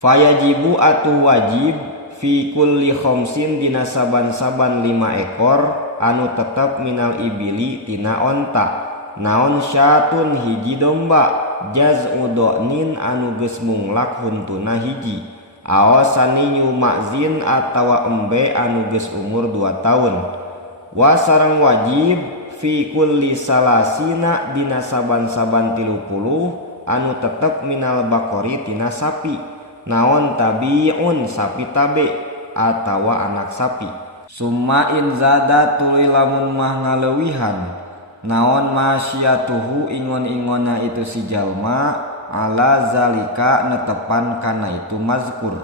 Fayajibu atu wajib fi kulli khamsin dina saban-saban 5 ekor anu tetep minal ibili tina onta. Naon syatun hiji domba, jaz'u do'nin anu geus munglak huntuna hiji, awasani nyumazin atawa embe anu geus umur 2 tahun. Wa sareng wajib fi kulli salasina dina saban-saban 30 anu tetep minal bakori tina sapi. Naon tabiun sapi tabe atawa anak sapi. Summa in zada tuluy lamun mah ngaleuwihan, naon masyatuhu ingon-ingonna itu si jalma ala zalika netepan kana itu mazkur,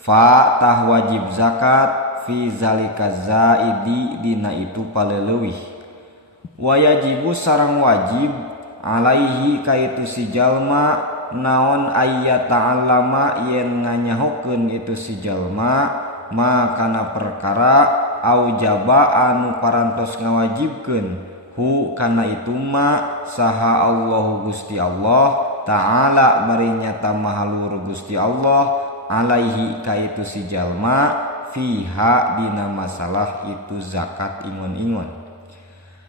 fa tah wajib zakat fi zalika zaidi dina itu paleleuwih. Wayajibu sareng wajib alaihi ka itu si jalma naon ayya ta'allama yen nganyahokeun itu si jalma ma kana perkara aujaba anu parantos ngawajibkeun hu kana itu ma saha Allahu Gusti Allah ta'ala bari nyata mahaluhur Gusti Allah alaihi ka itu si jalma fiha dina masalah itu zakat ingon-ingon.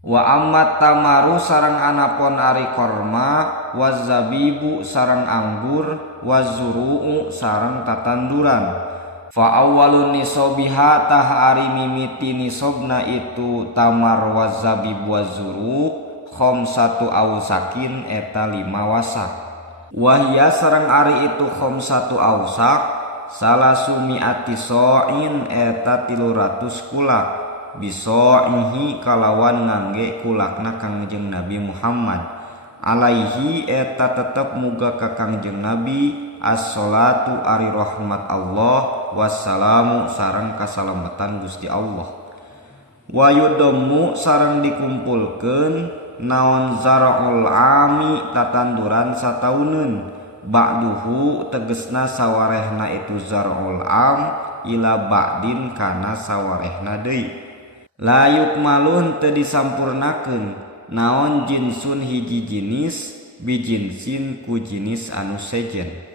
Wa ammat tamaru sareng anapon ari korma, wazabibu sareng anggur, wazuru'u sareng tatanduran. Fa awwalun nisabiha tah ari mimiti nisobna itu tamar wazabib wazuru khamsatu ausakin eta 5 wasak. Wahya sareng ari itu khamsatu ausak salasumiati so'in eta 300 kulak. Biso'ihi kalawan ngangge kulakna Kangjeng Nabi Muhammad alaihi eta tetep muga ka Kangjeng Nabi as-salatu ari rahmat Allah wassalamu sareng kasalamatan Gusti Allah. Wa yudammu sareng dikumpulkeun naon zara'ul ami tatanduran satauneun ba'duhu tegesna sawarehna itu zara'ul am ila ba'din kana sawarehna deui. Layuk malun teu disampurnakeun naon jinsun hiji jinis bijinsin ku jinis anu sejen.